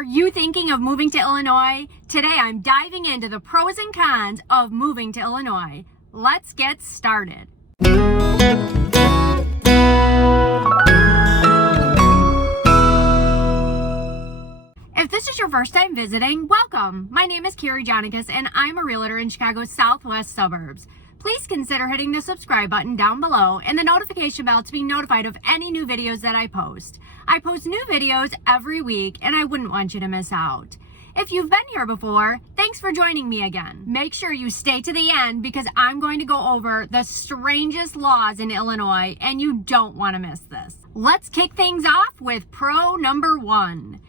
Are you thinking of moving to Illinois? Today I'm diving into the pros and cons of moving to Illinois. Let's get started. If this is your first time visiting, welcome. My name is Carrie Jonicus and I'm a realtor in Chicago's southwest suburbs. Please consider hitting the subscribe button down below and the notification bell to be notified of any new videos that I post. I post new videos every week and I wouldn't want you to miss out. If you've been here before, thanks for joining me again. Make sure you stay to the end because I'm going to go over the strangest laws in Illinois and you don't want to miss this. Let's kick things off with pro number one.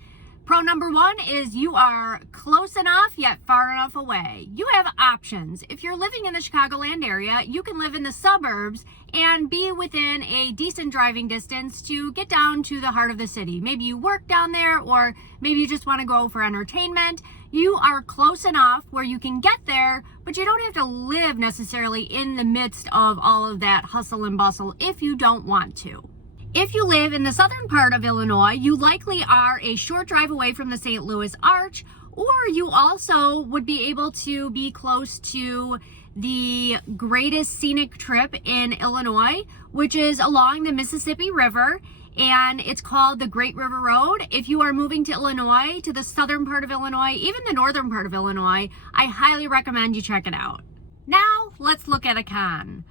Pro number one is you are close enough yet far enough away. You have options. If you're living in the Chicagoland area, you can live in the suburbs and be within a decent driving distance to get down to the heart of the city. Maybe you work down there or maybe you just want to go for entertainment. You are close enough where you can get there, but you don't have to live necessarily in the midst of all of that hustle and bustle if you don't want to. If you live in the southern part of Illinois, you likely are a short drive away from the St. Louis Arch, or you also would be able to be close to the greatest scenic trip in Illinois, which is along the Mississippi River, and it's called the Great River Road. If you are moving to Illinois, to the southern part of Illinois, even the northern part of Illinois, I highly recommend you check it out. Now, let's look at a con.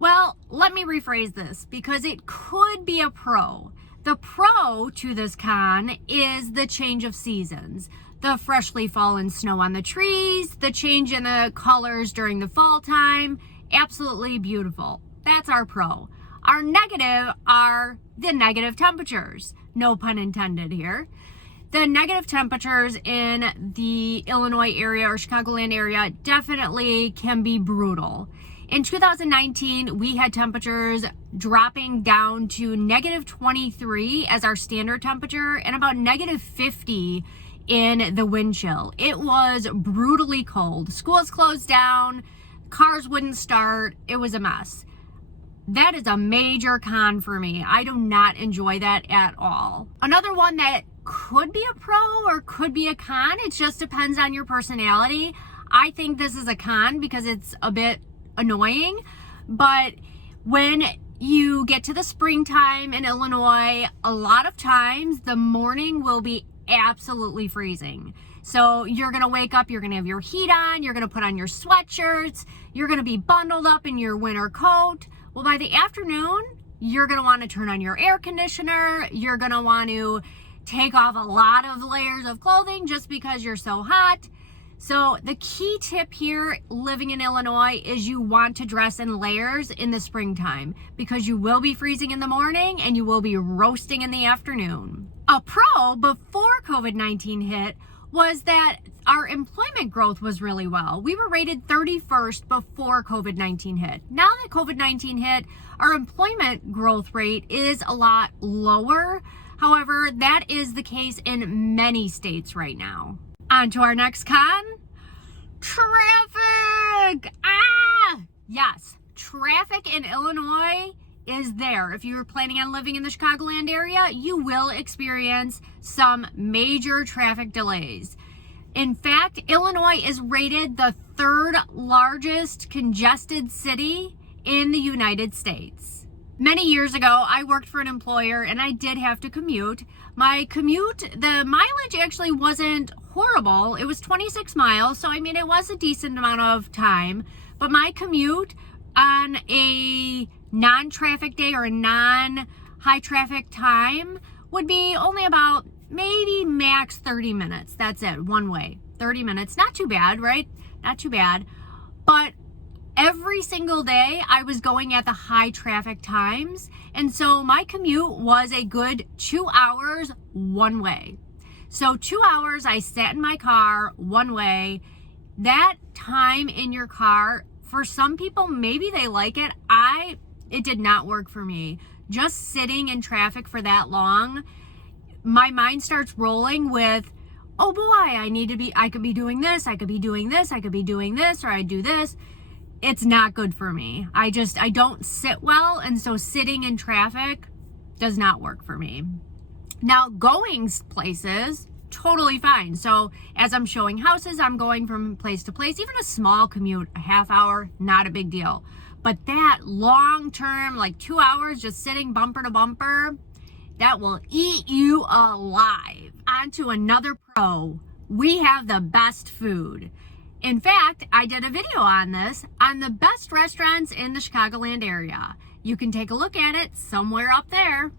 Well, let me rephrase this because it could be a pro. The pro to this con is the change of seasons. The freshly fallen snow on the trees, the change in the colors during the fall time, absolutely beautiful. That's our pro. Our negative are the negative temperatures. No pun intended here. The negative temperatures in the Illinois area or Chicagoland area definitely can be brutal. In 2019, we had temperatures dropping down to negative 23 as our standard temperature and about negative 50 in the wind chill. It was brutally cold. Schools closed down, cars wouldn't start. It was a mess. That is a major con for me. I do not enjoy that at all. Another one that could be a pro or could be a con, it just depends on your personality. I think this is a con because it's a bit annoying, but when you get to the springtime in Illinois, a lot of times the morning will be absolutely freezing. So you're gonna wake up, you're gonna have your heat on, you're gonna put on your sweatshirts, you're gonna be bundled up in your winter coat. Well, by the afternoon, you're gonna want to turn on your air conditioner, you're gonna want to take off a lot of layers of clothing just because you're so hot. So the key tip here living in Illinois is you want to dress in layers in the springtime because you will be freezing in the morning and you will be roasting in the afternoon. A pro before COVID-19 hit was that our employment growth was really well. We were rated 31st before COVID-19 hit. Now that COVID-19 hit, our employment growth rate is a lot lower. However, that is the case in many states right now. On to our next con, traffic. Yes, traffic in Illinois is there. If you're planning on living in the Chicagoland area, you will experience some major traffic delays. In fact, Illinois is rated the third largest congested city in the United States. Many years ago, I worked for an employer and I did have to commute. My commute, the mileage actually wasn't horrible. It was 26 miles, so I mean, it was a decent amount of time. But my commute on a non-traffic day or a non-high traffic time would be only about maybe max 30 minutes. That's it, one way. 30 minutes, not too bad, right? Not too bad. But every single day I was going at the high traffic times. And so my commute was a good 2 hours one way. So 2 hours I sat in my car one way. That time in your car, for some people, maybe they like it. It did not work for me. Just sitting in traffic for that long, my mind starts rolling with, oh boy, I could be doing this, I could be doing this, I could be doing this, or I do this. It's not good for me. I don't sit well, and so sitting in traffic does not work for me. Now, going places, totally fine. So as I'm showing houses, I'm going from place to place. Even a small commute, a half hour, not a big deal. But that long term, like 2 hours just sitting bumper to bumper, that will eat you alive. On to another pro. We have the best food. In fact, I did a video on this, on the best restaurants in the Chicagoland area. You can take a look at it somewhere up there.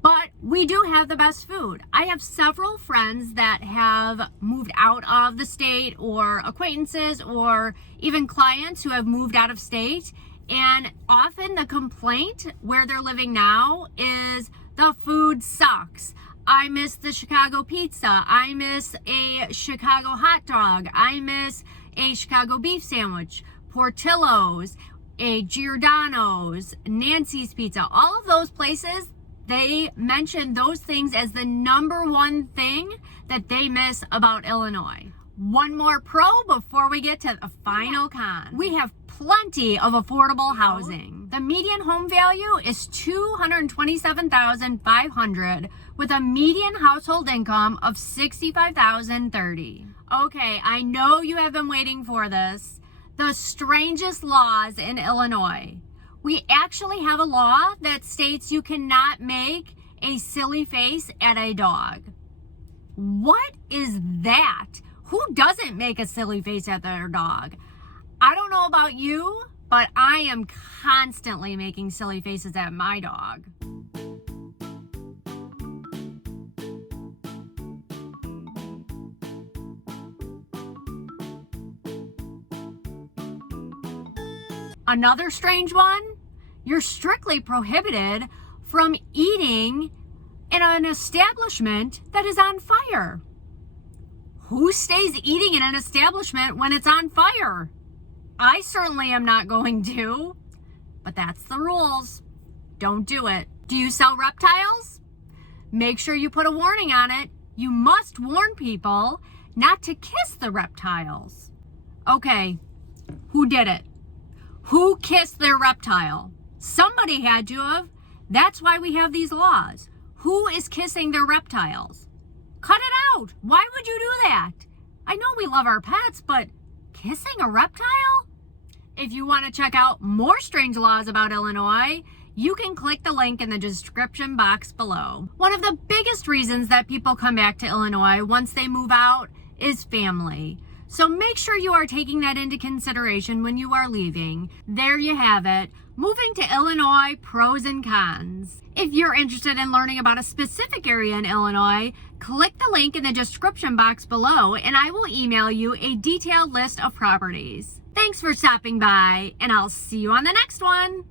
But we do have the best food. I have several friends that have moved out of the state, or acquaintances, or even clients who have moved out of state. And often the complaint where they're living now is the food sucks. I miss the Chicago pizza. I miss a Chicago hot dog. I miss a Chicago beef sandwich, Portillo's, a Giordano's, Nancy's Pizza. All of those places, they mention those things as the number one thing that they miss about Illinois. One more pro before we get to the final con. We have plenty of affordable housing. The median home value is $227,500 with a median household income of $65,030. Okay, I know you have been waiting for this. The strangest laws in Illinois. We actually have a law that states you cannot make a silly face at a dog. What is that? Who doesn't make a silly face at their dog? I don't know about you, but I am constantly making silly faces at my dog. Another strange one, you're strictly prohibited from eating in an establishment that is on fire. Who stays eating in an establishment when it's on fire? I certainly am not going to, but that's the rules. Don't do it. Do you sell reptiles? Make sure you put a warning on it. You must warn people not to kiss the reptiles. Okay, who did it? Who kissed their reptile? Somebody had to have. That's why we have these laws. Who is kissing their reptiles? Cut it out. Why would you do that? I know we love our pets, but kissing a reptile? If you want to check out more strange laws about Illinois, you can click the link in the description box below. One of the biggest reasons that people come back to Illinois once they move out is family. So make sure you are taking that into consideration when you are leaving. There you have it. Moving to Illinois, pros and cons. If you're interested in learning about a specific area in Illinois, click the link in the description box below and I will email you a detailed list of properties. Thanks for stopping by, and I'll see you on the next one.